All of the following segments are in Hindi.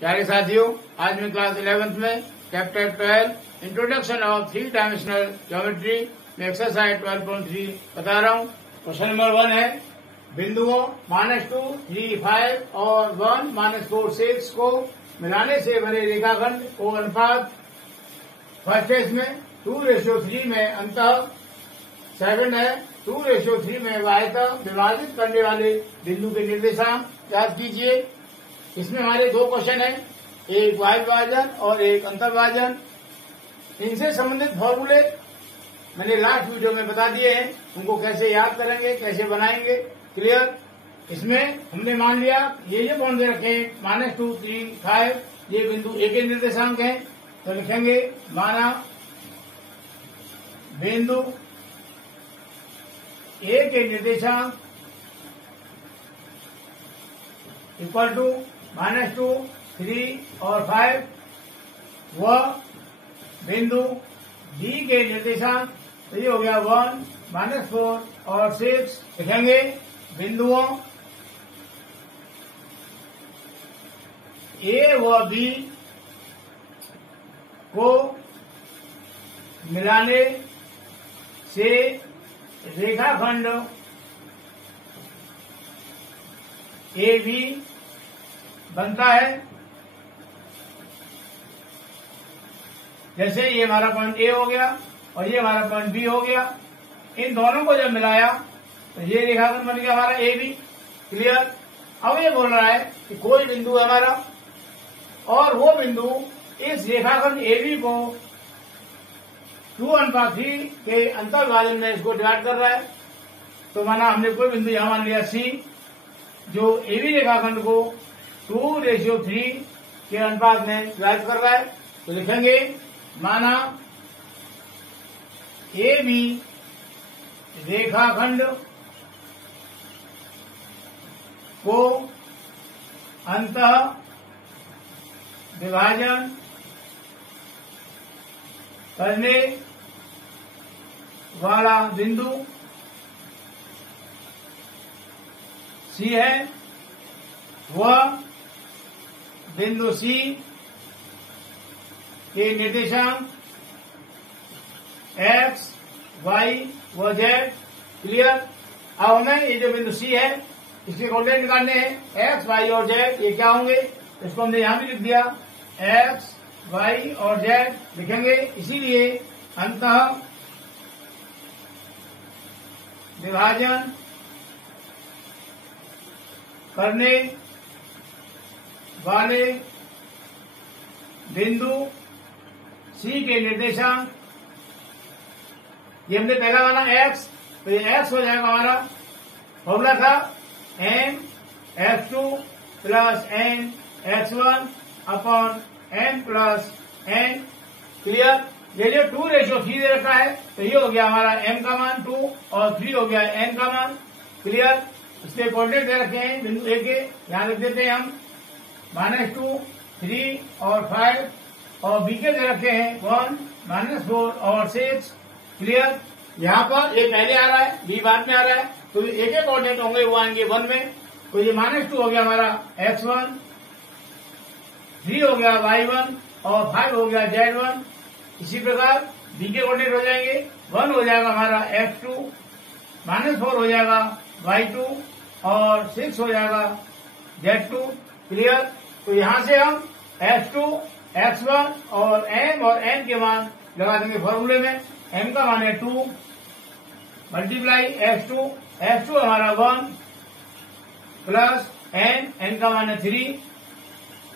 प्यारे साथियों, आज मैं क्लास 11th में chapter 12 introduction of 3 dimensional geometry में एक्सरसाइज 12.3 बता रहा हूँ। क्वेश्चन नंबर 1 है, बिंदुओं -2, 3, 5 और 1, -4, 6 को मिलाने से बने रेखाखंड को अनुपात फर्स्ट केस में 2:3 में अंतः, सेकंड है 2:3 में वायतः विभाजित करने वाले बिंदु के निर्देशांक याद कीजिए। इसमें हमारे 2 क्वेश्चन है, एक वाय विभाजन और एक अंतर्भाजन। इनसे संबंधित फॉर्मूले मैंने लास्ट वीडियो में बता दिए हैं, उनको कैसे याद करेंगे, कैसे बनाएंगे, क्लियर। इसमें हमने मान लिया ये पॉइंट दे रखे हैं -2, 3, 5 ये बिंदु ए के निर्देशांक हैं, तो लिखेंगे माना बिंदु ए के निर्देशांक इक्वल टू -2, 3 और 5 व बिंदु बी के निर्देशांक तो ये हो गया 1, -4 और 6। लिखेंगे बिंदुओं ए व बी को मिलाने से रेखाखंड ए बी बनता है। जैसे ये हमारा पॉइंट ए हो गया और ये हमारा पॉइंट बी हो गया, इन दोनों को जब मिलाया तो ये रेखाखंड बन गया हमारा ए बी, क्लियर। अब ये बोल रहा है कि कोई बिंदु है हमारा और वो बिंदु इस रेखाखंड ए बी को 2:3 के अंतर्भाजन में इसको डिवाइड कर रहा है। तो माना हमने कोई बिंदु यहां मान लिया सी, जो ए बी रेखाखंड को 2:3 के अनुपात में डिवाइड कर रहा है। तो लिखेंगे माना ए बी रेखाखंड को अंतः विभाजन करने वाला बिंदु सी है, वह बिंदु सी के निर्देशांक x, y व z, क्लियर। अब हमें ये जो बिंदु सी है इसके कोऑर्डिनेट निकालने हैं, x, y और z ये क्या होंगे, इसको हमने यहां भी लिख दिया x, y और z लिखेंगे। इसीलिए अंतः विभाजन करने वाले बिंदु सी के निर्देशांक, ये हमने पहला माना x, तो ये x हो जाएगा हमारा, फॉर्मूला था m x2 plus n x1 upon n plus n, clear. ये जो 2:3 दे रखा है तो ये हो गया हमारा m का मान 2 और 3 हो गया n का मान, क्लियर। इसके कोऑर्डिनेट दे रखे हैं बिंदु ए के, यहां लिख देते हैं हम -2, 3 और 5 और बी के दे रखे हैं 1, -4 और 6, क्लियर। यहाँ पर ए पहले आ रहा है, बी बाद में आ रहा है, तो एक एक कोऑर्डिनेट होंगे वो आएंगे 1 में। तो ये -2 हो गया हमारा x1, 3 हो गया y1 और 5 हो गया z1। इसी प्रकार बी के कोऑर्डिनेट हो जाएंगे, 1 हो जाएगा हमारा x2, -4 हो जाएगा y2 और 6 हो जाएगा z2, क्लियर। तो यहां से हम x2, x1 और m और n के मान लगा देंगे फॉर्मूले में। m का मान है 2 मल्टीप्लाई x2, x2 हमारा 1 प्लस n का मान है 3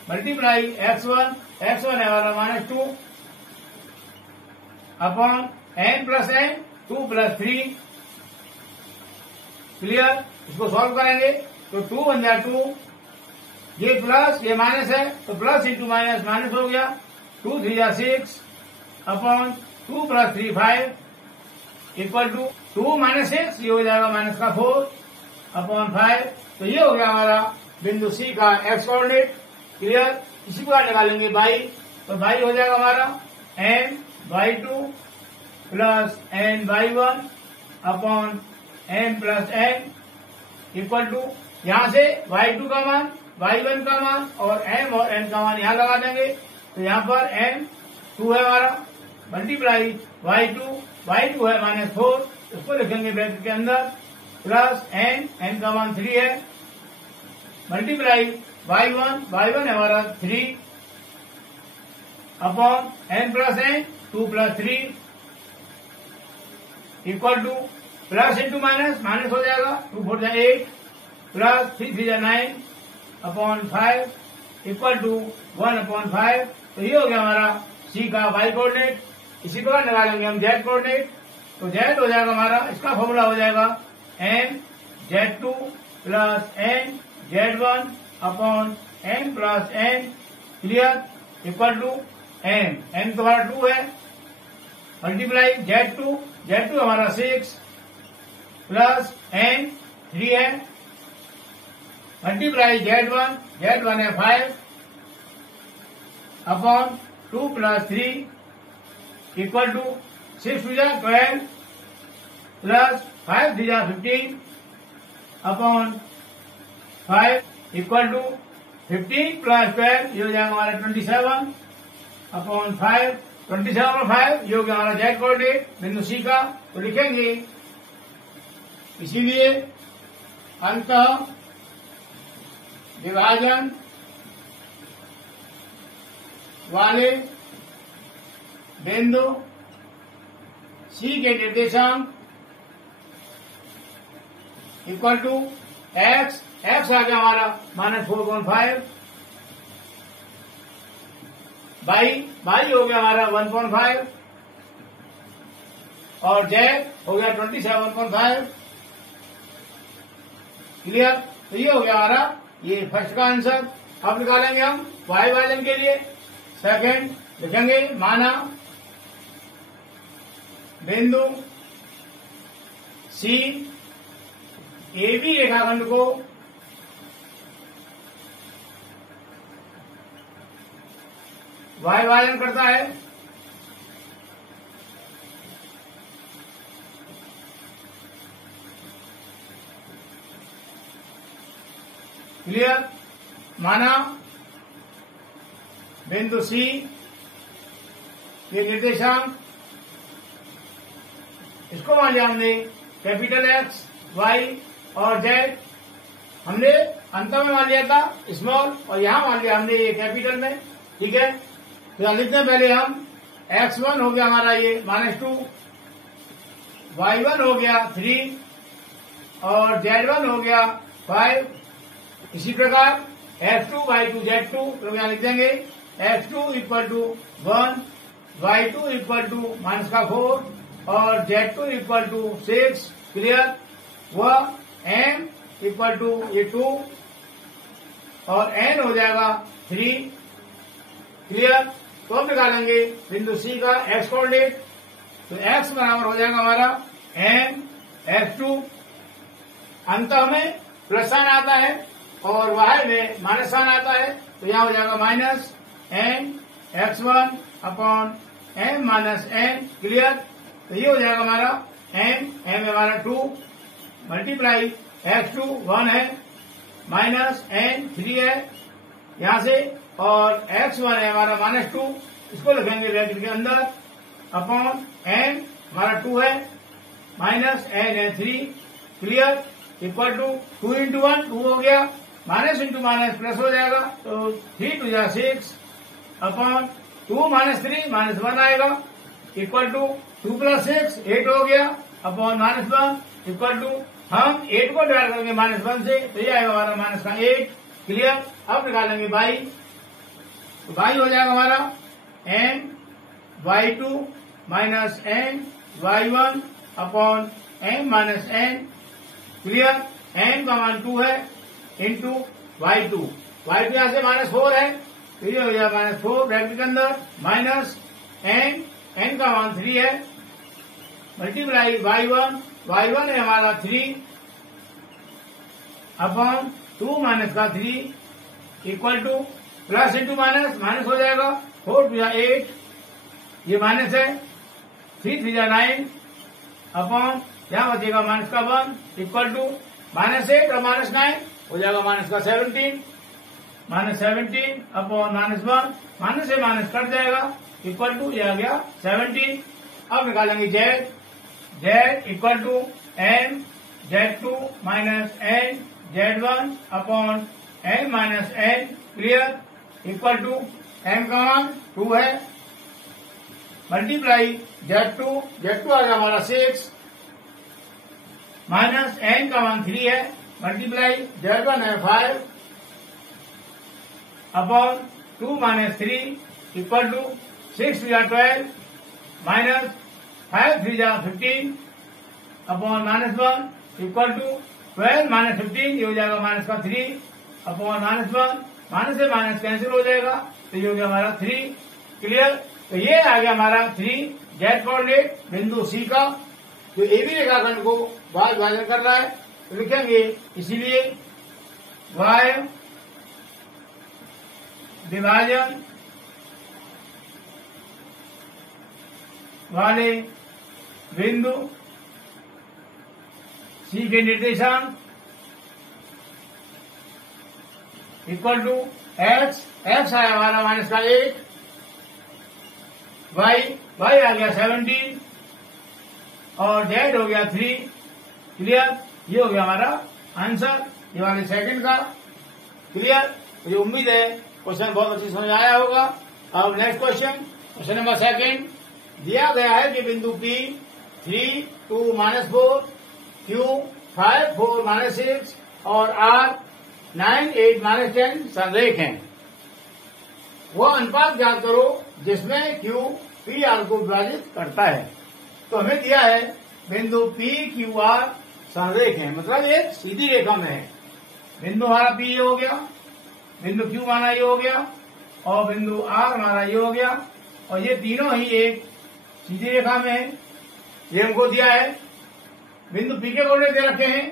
मल्टीप्लाई x1, x1 है हमारा -2 upon n plus n 2 plus 3, clear. इसको सॉल्व करेंगे तो 2 बन जाए 2, ये प्लस ये माइनस है तो प्लस इंटू माइनस माइनस हो गया, 2 3 जा 6 अपॉन 2 प्लस 3 5 इक्वल टू 2 - 6, ये हो जाएगा -4 अपॉन 5। तो ये हो गया हमारा बिंदु सी का एक्स कोऑर्डिनेट, क्लियर। इसी प्रकार निकालेंगे y, तो y हो जाएगा हमारा n y2 plus n y1 upon n plus n equal to, यहां से y2 का मान y1 का मान और m और n का मान यहाँ लगा देंगे। तो यहाँ पर m 2 है हमारा, मल्टीप्लाई y2 है -4, उसको लिखेंगे ब्रैकेट के अंदर, प्लस n का मान 3 है, मल्टीप्लाई y1 है हमारा 3 upon n plus n 2 plus 3 equal to plus into minus हो जाएगा, 2 4 8 प्लस 3 3 9 अपॉन 5 इक्वल टू 1/5। तो ये हो गया हमारा सी का y कोऑर्डिनेट। इसी प्रकार निकालेंगे हम z कोऑर्डिनेट। तो z हो जाएगा हमारा, इसका फॉर्मूला हो जाएगा m z2 plus n z1 upon n plus n, clear, equal to n तो हमारा 2 है, मल्टीप्लाई z2 हमारा 6 प्लस n 3 है, मल्टीप्लाई z1 है 5 upon 2 plus 3 equal to 6 2 12 plus 5 3 15 upon 5 equal to 15 plus 12, ये हो जाएगा हमारा 27 अपॉन 5, 27 और 5 ये हो गया हमारा z कोऑर्डिनेट बिंदु C का। तो लिखेंगे, इसीलिए अंतः विभाजन वाले बिंदु C के निर्देशांक इक्वल टू x आ गया हमारा -4.5, y हो गया हमारा 1.5 और z हो गया 27.5, क्लियर। तो ये हो गया हमारा ये फर्स्ट का आंसर। अब निकालेंगे हम y वाले के लिए। सेकंड लिखेंगे, माना बिंदु C AB रेखाखंड को y वालन करता है, क्लियर। माना बिंदु C ये निर्देशांक, इसको मान लिया हमने कैपिटल X, Y और Z, हमने अंत में मान लिया था स्मॉल और यहां मान लिया हमने ये कैपिटल में, ठीक है। तो लिखते पहले हम x1 हो गया हमारा ये -2, y1 हो गया 3 और z1 हो गया 5। इसी प्रकार x2 y2 z2 तो यहां लिख देंगे x2 equal to 1, y2 equal to -4 और z2 इक्वल टू 6, क्लियर। वह m इक्वल टू ये 2 और n हो जाएगा 3, क्लियर। तो हम निकालेंगे बिंदु C का x कोऑर्डिनेट। तो x बराबर हो जाएगा हमारा m x2, अंत में प्लस साइन आता है और y में माइनस साइन आता है, तो यहाँ हो जाएगा -n x1 upon m minus n, clear. तो ये हो जाएगा हमारा m है हमारा 2 मल्टीप्लाई x2 1 है, माइनस n 3 है यहां से, और x1 है हमारा -2, इसको लिखेंगे ब्रैकेट के अंदर, अपॉन n हमारा 2 है, माइनस n है 3, क्लियर, इक्वल टू 2 इंटू 1 2 हो गया, माइनस इंटू माइनस प्लस हो जाएगा, तो 3 2 6 अपॉन 2 -3 -1 आएगा, इक्वल टू 2 + 6 8 हो गया, अपॉन -1 इक्वल टू, हम 8 को डिवाइड करेंगे -1 से, तो ये आएगा हमारा -8, क्लियर। अब निकालेंगे y, तो y हो जाएगा हमारा n y2 minus n y1 upon m minus n, clear. n का मान 2 है इंटू y2 यहाँ से -4 है, तो ये हो जाएगा -4 ब्रैकेट के अंदर, माइनस n का मान 3 है, मल्टीप्लाई y1 है हमारा 3 अपॉन 2 माइनस का 3 equal to, plus into minus हो जाएगा, 4 2 8 ये माइनस है, 3 3 9 अपॉन यहाँ बचेगा -1 इक्वल टू -8 और -9 हो जाएगा -17, -17 अपॉन -1, माइनस से माइनस कट जाएगा, इक्वल टू ये आ गया 17। अब निकालेंगे z, z equal to n Z2 minus n Z1 upon n minus n, clear, equal to n का मान 2 है, मल्टीप्लाई Z2 आ गया हमारा 6 माइनस n का मान 3 है, मल्टीप्लाई Z1 है 5 upon 2 minus 3 equal to 6 3 12 minus 5 3 15 upon -1 equal to 12 minus 15, ये हो जाएगा माइनस का 3 अपॉन -1, माइनस से माइनस कैंसिल हो जाएगा, तो ये हो गया हमारा 3, क्लियर। तो ये आ गया हमारा 3 जेड कोऑर्डिनेट बिंदु सी का, जो ए बी रेखाखंड को y विभाजन कर रहा है, तो लिखेंगे इसीलिए y विभाजन वाले बिंदु सी के निर्देशांक इक्वल टू एक्स, एक्स आया हमारा माइनस का 8, वाई आ गया 17 और जेड हो गया 3, क्लियर। ये हो गया हमारा आंसर, ये वाले सेकंड का, क्लियर। मुझे उम्मीद है क्वेश्चन बहुत अच्छी समझ आया होगा। अब next question, question number second, दिया गया है कि बिंदु P 3 2 -4, Q 5 4 -6 और R 9 8 -10 संरेख हैं। वह अनुपात ज्ञात करो जिसमें Q P R को विभाजित करता है। तो हमें दिया है बिंदु P Q R संरेख है, मतलब एक सीधी रेखा में है। बिंदु हमारा P ये हो गया, बिंदु Q हमारा ये हो गया और बिंदु R हमारा ये हो गया, और ये तीनों ही एक सीधी रेखा में है। ये हमको दिया है, बिंदु P के कोऑर्डिनेट दे रखे हैं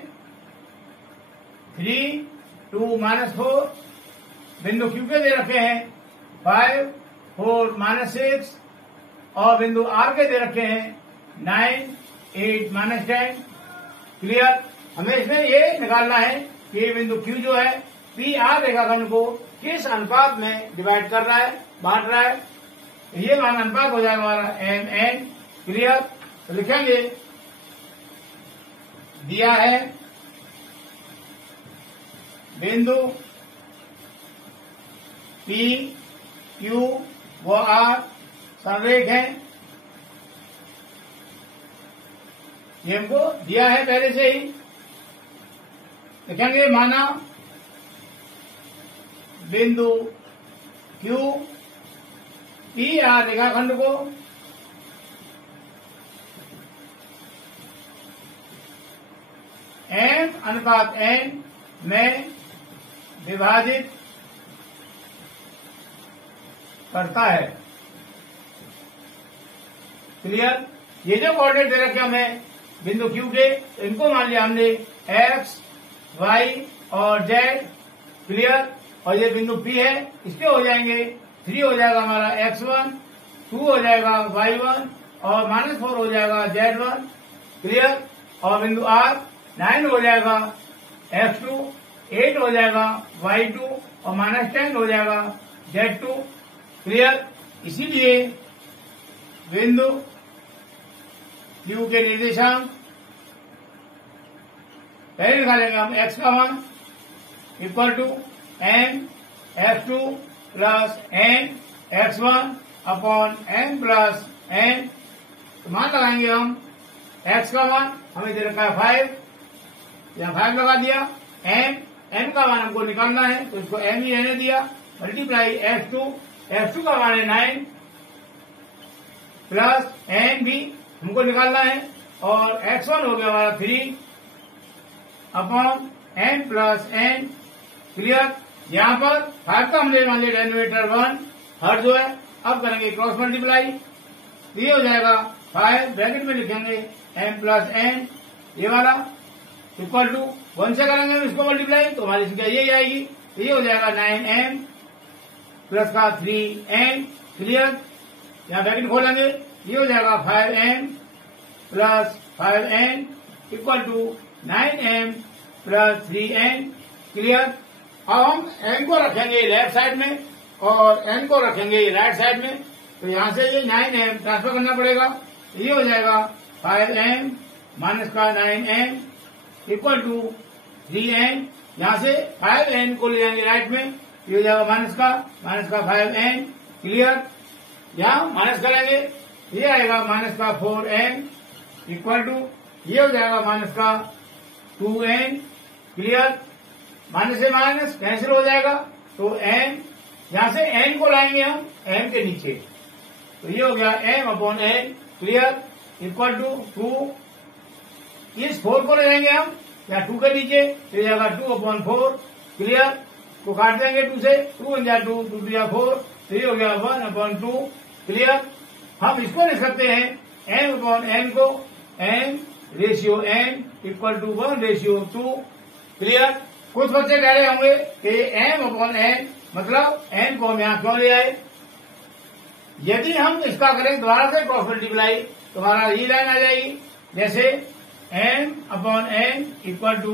3 2 -4, बिंदु Q के दे रखे हैं 5 4 -6 और बिंदु R के दे रखे हैं 9 8 -10, क्लियर। हमें इसमें ये निकालना है कि ये बिंदु Q जो है P R रेखाखंड को किस अनुपात में डिवाइड कर रहा है, बांट रहा है। ये मान अनुपात हो जाएगा हमारा MN, क्लियर। तो लिखेंगे दिया है बिंदु P Q व R संरेख है, ये हमको दिया है पहले से ही। लिखेंगे माना बिंदु Q P R रेखाखंड को M अनुपात N में विभाजित करता है, क्लियर। ये जो कोऑर्डिनेट दे रखे हमें बिंदु Q के, इनको मान लिया हमने X Y और Z, क्लियर। और ये बिंदु P है, इसके हो जाएंगे 3 हो जाएगा हमारा X1, 2 हो जाएगा Y1 और -4 हो जाएगा Z1, क्लियर। और बिंदु R 9 हो जाएगा X2, 8 हो जाएगा Y2 और -10 हो जाएगा Z2, क्लियर। इसीलिए बिंदु Q के निर्देशांक पहले निकालेंगे हम x का मान equal to n x2 plus n x1 upon n plus n। तो मान लगाएंगे हम x का मान हमें दे रखा है 5, यहाँ 5 लगा दिया। n का मान हमको निकालना है तो इसको n ही रहने दिया, मल्टीप्लाई x2 का मान है 9 प्लस n भी हमको निकालना है और x1 हो गया हमारा 3 upon n plus n, clear. यहाँ पर 5 का हमने मान लिया डेनोमिनेटर 1, हर जो है अब करेंगे क्रॉस मल्टीप्लाई, तो ये हो जाएगा 5 ब्रैकेट में लिखेंगे m प्लस n ये वाला इक्वल टू 1 से करेंगे इसको मल्टीप्लाई तो हमारी संख्या यही आएगी, तो ये हो जाएगा 9m प्लस का 3n, क्लियर। यहाँ ब्रैकेट खोलेंगे, ये हो जाएगा 5m plus 5n equal to 9m plus 3n, clear. अब हम n को रखेंगे लेफ्ट साइड में और n को रखेंगे राइट साइड में। तो यहां से ये 9m ट्रांसफर करना पड़ेगा। ये हो जाएगा 5m माइनस का 9m इक्वल टू 3n। यहां से 5n को ले जाएंगे राइट में, ये हो जाएगा माइनस का 5n। क्लियर, यहां माइनस करेंगे, ये आएगा माइनस का 4n इक्वल टू ये हो जाएगा माइनस का 2n। क्लियर, माइनस से माइनस कैंसिल हो जाएगा तो n, यहां से n को लाएंगे हम m के नीचे, तो ये हो गया m upon n। Clear, equal to 2, इस 4 को ले लेंगे हम या 2 के नीचे, तो जाएगा 2 अपॉन 4। क्लियर, को काट देंगे 2 से, 2 × 2 2 × 4, तो ये हो गया 1 अपॉन 2। क्लियर, हम इसको लिख सकते हैं m अपॉन n को m ratio n equal to 1:2। Clear, कुछ बच्चे कह रहे होंगे कि m अपॉन n मतलब n को हम यहां क्यों ले आए। यदि हम इसका करें दोबारा से क्रॉस मल्टीप्लाई तो हमारा ये लाइन आ जाएगी, जैसे m upon n equal to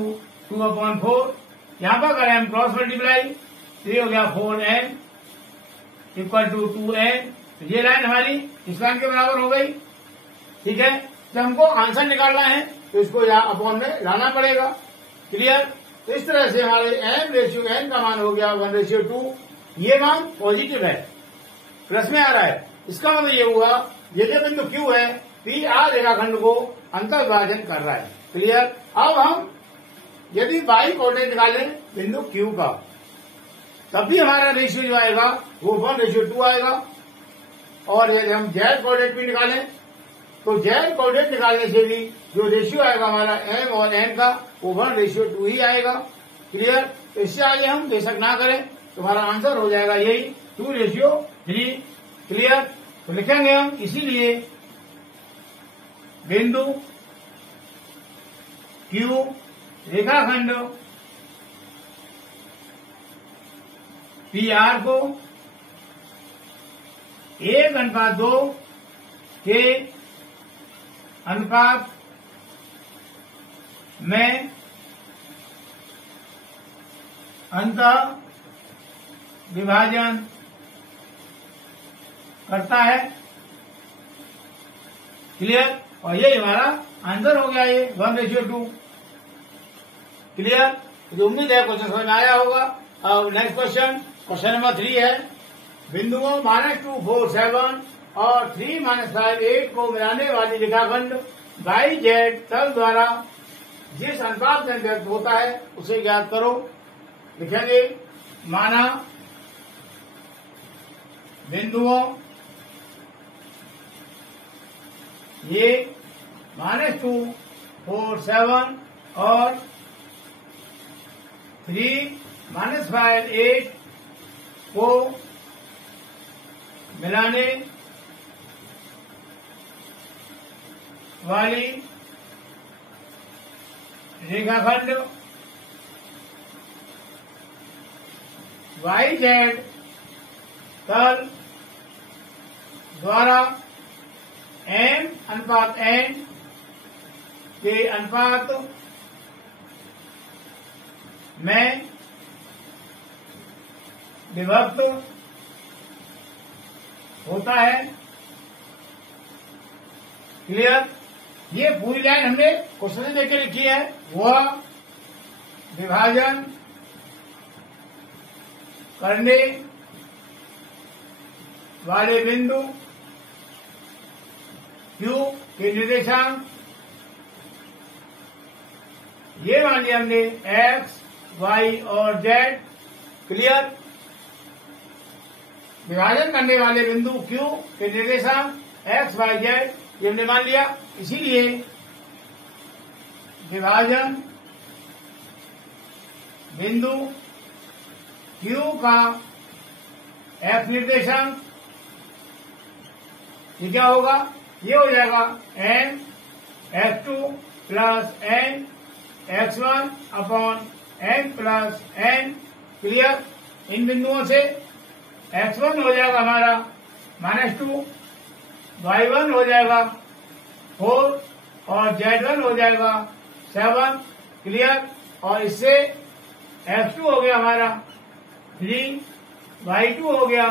2 upon 4। यहां पर करें हम क्रॉस मल्टीप्लाई तो ये हो गया 4n इक्वल टू 2n। ये लाइन हमारी इस लाइन के बराबर हो गई। ठीक है, जब हमको आंसर निकालना है तो इसको यहाँ अपॉन में लाना पड़ेगा। क्लियर, तो इस तरह से हमारे m रेशियो n का मान हो गया 1:2। ये मान पॉजिटिव है, प्लस में आ रहा है। इसका मतलब ये हुआ ये जो बिंदु Q है P R रेखाखंड को अंतर विभाजन कर रहा है। क्लियर, अब हम यदि y कोऑर्डिनेट निकालें बिंदु Q का, तब भी हमारा रेशियो जो आएगा वो 1:2 आएगा। और यदि हम z कोऑर्डिनेट भी निकालें तो z कोऑर्डिनेट निकालने से भी जो रेशियो आएगा हमारा m और n का वो 1:2 ही आएगा। क्लियर, तो इससे आगे हम बेशक ना करें तो हमारा आंसर हो जाएगा यही 2:3। क्लियर, तो लिखेंगे हम इसीलिए बिंदु Q रेखाखंड PR को 1:2 के अनुपात में अंतः विभाजन करता है। क्लियर, और ये हमारा आंसर हो गया ये 1:2। क्लियर, तो उम्मीद है क्वेश्चन समझ में आया होगा। अब नेक्स्ट क्वेश्चन नंबर 3 है। बिंदुओं -2 4 7 और 3 5 8 को मिलाने वाली रेखाखंड YZ तल द्वारा जिस अनुपात में व्यक्त होता है उसे ज्ञात करो। लिखेंगे, माना बिंदुओं ये -2 4 7 और 3 5 8 को मिलाने वाली रेखाखंड YZ तल द्वारा m/n के अनुपात में विभक्त होता है। क्लियर, ये पूरी लाइन हमने क्वेश्चन देकर लिखी है। वह विभाजन करने वाले बिंदु Q के निर्देशांक ये मान लिया हमने x, y और z। क्लियर, विभाजन करने वाले बिंदु Q के निर्देशांक x, y, z ये हमने मान लिया। इसीलिए विभाजन बिंदु Q का f निर्देशांक ये क्या होगा, ये हो जाएगा n x2 plus n x1 upon n plus n। Clear, इन बिंदुओं से x1 हो जाएगा हमारा -2, y1 हो जाएगा 4 और z1 हो जाएगा 7। क्लियर, और इससे x2 हो गया हमारा 3, y2 हो गया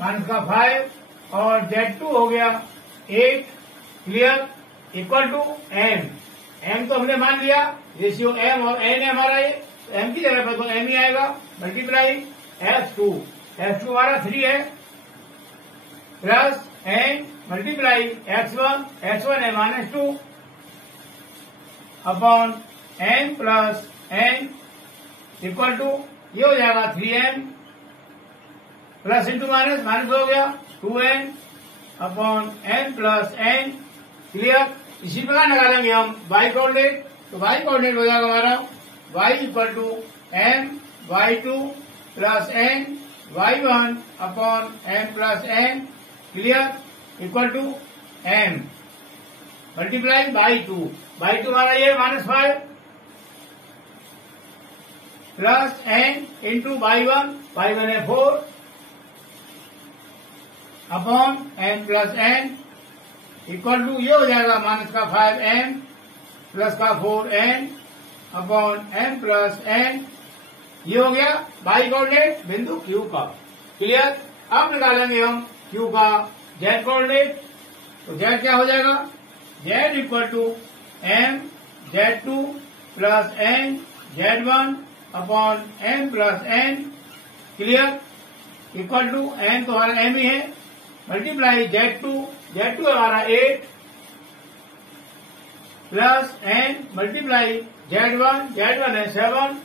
माइनस का 5 और z2 हो गया 8। क्लियर? इक्वल टू m तो हमने मान लिया रेशियो m और n है हमारा, ये m की जगह पर तो m ही आएगा, मल्टीप्लाई x2 हमारा 3 है प्लस n मल्टीप्लाई x1 है -2 upon n plus n equal to ये हो जाएगा 3n प्लस इंटू माइनस हो गया 2n upon n plus n। Clear? इसी प्रकार निकालेंगे हम y कोऑर्डिनेट, तो y कोऑर्डिनेट हो जाएगा हमारा y equal to m y2 plus n y1 upon m plus n। Clear? Equal to m multiply by two हमारा ये -5 प्लस n इंटू y1 है 4 upon n plus n equal to ये हो जाएगा माइनस का 5m प्लस का 4n upon m plus n। ये हो गया y कोऑर्डिनेट बिंदु Q का। क्लियर? अब निकालेंगे हम Q का z कोऑर्डिनेट, तो z क्या हो जाएगा z equal to m z2 plus n z1 upon m plus n। Clear? Equal to n तो हमारा m ही है मल्टीप्लाई z2 हमारा 8 प्लस n मल्टीप्लाई z1 है 7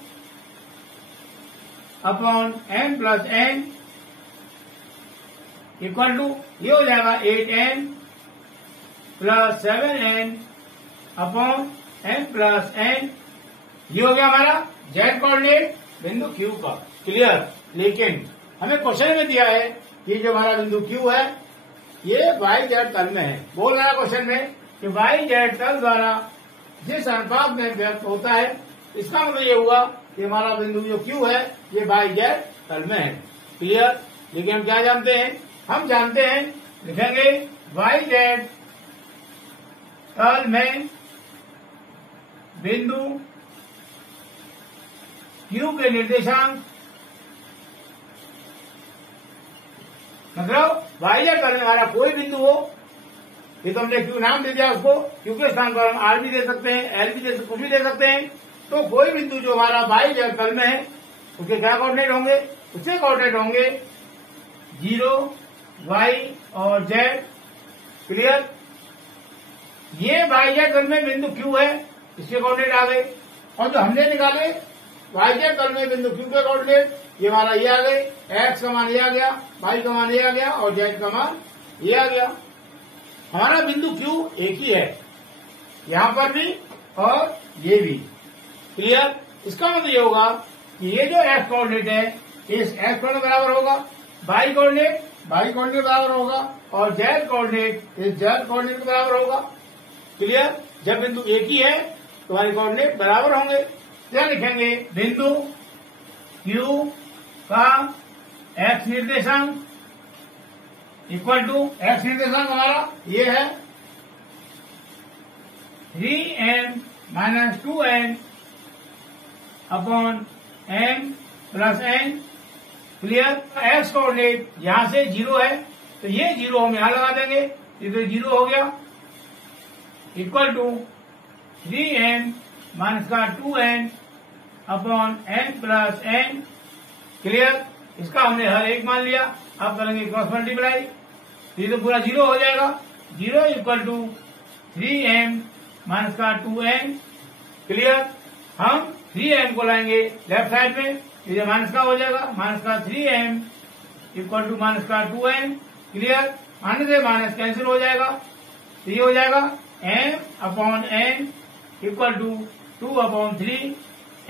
upon m plus n equal to ये हो जाएगा 8n plus 7n upon m plus n। ये हो गया हमारा z कोऑर्डिनेट बिंदु Q का। क्लियर? लेकिन हमें क्वेश्चन में दिया है कि जो हमारा बिंदु Q है ये YZ तल में है। बोल रहा है क्वेश्चन में कि YZ तल द्वारा जिस अनुपात में व्यक्त होता है, इसका मतलब ये हुआ कि हमारा बिंदु जो Q है ये YZ तल में है। क्लियर? लेकिन हम क्या जानते हैं? हम जानते हैं, लिखेंगे YZ तल में बिंदु Q के निर्देशांक, मतलब YZ तल में हमारा कोई बिंदु हो, ये तो हमने Q नाम दे दिया उसको, Q के स्थान पर हम R भी दे सकते हैं, L भी दे सकते, कुछ भी दे सकते हैं। तो कोई बिंदु जो हमारा YZ तल में है उसके क्या कोऑर्डिनेट होंगे? उसके कोऑर्डिनेट होंगे 0 y और z। क्लियर? ये YZ तल में बिंदु Q है, इसके कोऑर्डिनेट आ गए, और जो हमने निकाले YZ तल में बिंदु Q के कोऑर्डिनेट ये हमारा ये आ गए, x का मान ये आ गया, y का मान ये आ गया और z का मान ये आ गया। हमारा बिंदु Q एक ही है यहां पर भी और ये भी। क्लियर? इसका मतलब ये होगा कि ये जो x कोऑर्डिनेट है इस x कोऑर्डिनेट बराबर होगा y कोऑर्डिनेट बराबर होगा और z कोऑर्डिनेट इस z कोऑर्डिनेट के बराबर होगा। क्लियर? जब बिंदु एक ही है तो हमारे कोऑर्डिनेट बराबर होंगे। क्या लिखेंगे? बिंदु Q का x निर्देशांक इक्वल टू x निर्देशांक हमारा ये है 3m minus 2n upon m plus n। Clear? x coordinate यहां से 0 है तो ये 0 हम यहां लगा देंगे, इधर 0 हो गया इक्वल टू 3m माइनस का 2n upon n plus n। Clear? इसका हमने हर एक मान लिया। अब करेंगे क्रॉस मल्टीप्लाई, ये तो पूरा 0 हो जाएगा, 0 इक्वल टू 3m माइनस का 2n। क्लियर? हम 3m को लाएंगे लेफ्ट साइड में, ये माइनस का हो जाएगा, माइनस का 3m इक्वल टू माइनस का 2n। क्लियर? माइनस से माइनस कैंसिल हो जाएगा, तो ये हो जाएगा m upon n equal to 2 upon 3।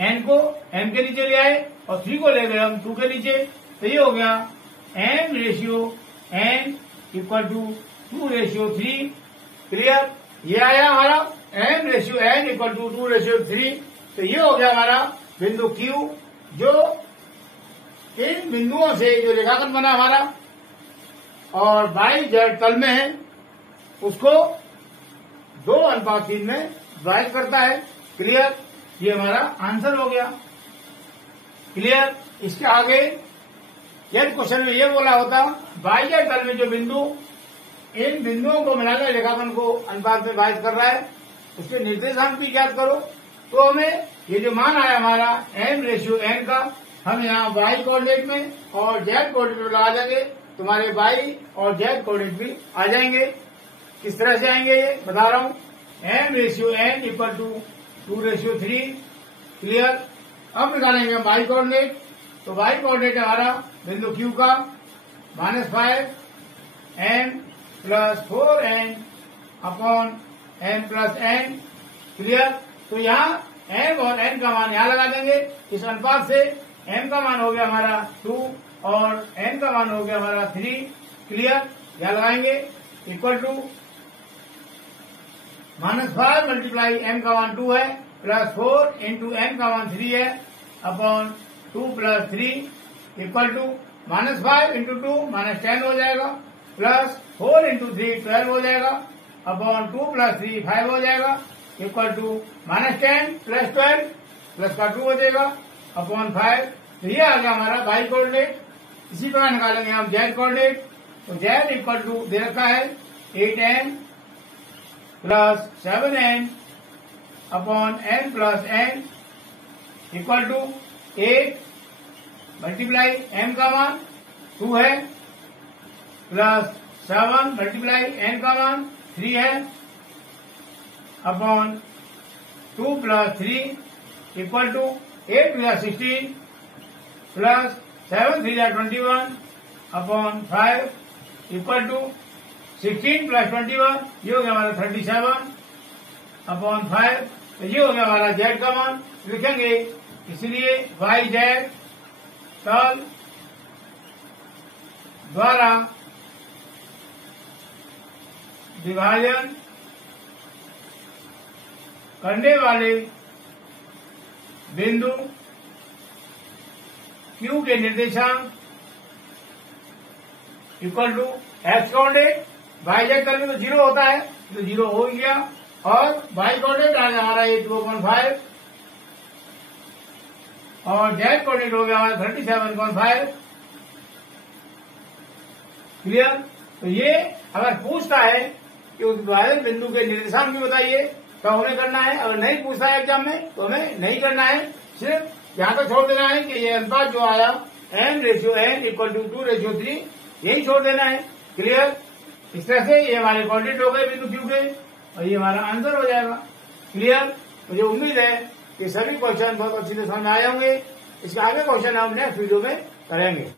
n को m के नीचे ले आए और 3 को ले गए हम 2 के नीचे, तो ये हो गया m ratio n equal to 2 ratio 3। Clear? ये आया हमारा m ratio n equal to 2 ratio 3। तो ये हो गया हमारा बिंदु Q, जो इन बिंदुओं से जो रेखाखंड बना हमारा और YZ तल में है उसको 2:3 में डिवाइड करता है। क्लियर? ये हमारा आंसर हो गया। क्लियर। इसके आगे यदि क्वेश्चन में ये बोला होता वाईजेड तल में जो बिंदु इन बिंदुओं को मिलाकर रेखाखंड को अनुपात में विभाजित कर रहा है उसके निर्देशांक भी ज्ञात करो, तो हमें ये जो मान आया हमारा m/n का, हम यहाँ y कोऑर्डिनेट में और z कोऑर्डिनेट में लगा देंगे, तुम्हारे y और z कोऑर्डिनेट भी आ जाएंगे। किस तरह से आएंगे ये बता रहा हूँ। m/n equal to 2/3। क्लियर। अब निकालेंगे हम y कोऑर्डिनेट, तो y कोऑर्डिनेट हमारा बिंदु Q का -5 m + 4n upon m + n। Clear. तो यहाँ m और n का मान यहाँ लगा देंगे। इस अनुपात से m का मान हो गया हमारा 2 और n का मान हो गया हमारा 3। क्लियर। यहाँ लगाएंगे इक्वल टू -5 मल्टीप्लाई m का मान 2 है प्लस 4 इंटू n का मान 3 है अपॉन 2 + 3 इक्वल टू -5 इंटू 2 -10 हो जाएगा प्लस 4 इंटू 3 12 हो जाएगा अपॉन 2 + 3 5 हो जाएगा इक्वल टू -10 + 12 प्लस का 2 हो जाएगा अपॉन 5। तो ये आ गया हमारा y कोऑर्डिनेट। इसी प्रकार निकालेंगे हम z कोऑर्डिनेट, तो z इक्वल टू दे रखा है 8n + 7n upon n + n equal to 8 multiply m का मान 2 है प्लस 7 मल्टीप्लाई n का मान 3 है upon 2 + 3 equal to 8 × 16 plus 7 × 3 = 21 upon 5 equal to 16 + 21, ये हो गया हमारा 37 अपॉन 5। तो ये हो गया हमारा z का मान लिखेंगे। इसलिए yz तल द्वारा विभाजन करने वाले बिंदु Q के निर्देशांक equal to x coordinate, yz तल में तो 0 होता है तो 0 हो गया और y कोऑर्डिनेट आ गया हमारा 8.5 और z कोऑर्डिनेट हो गया हमारा 37.5। क्लियर। तो ये अगर पूछता है कि उस विभाजन बिंदु के निर्देशांक भी बताइए तो हमें करना है, अगर नहीं पूछता है एग्जाम में तो हमें नहीं करना है, सिर्फ यहाँ तक छोड़ देना है कि ये अनुपात जो आया m/n इक्वल टू 2/3 यही छोड़ देना है। क्लियर। इस तरह से ये हमारे कोऑर्डिनेट हो गए बिंदु Q के और ये हमारा आंसर हो जाएगा। क्लियर। मुझे उम्मीद है कि सभी क्वेश्चन बहुत अच्छी से समझ आए होंगे। इसके आगे क्वेश्चन हम नेक्स्ट वीडियो में करेंगे।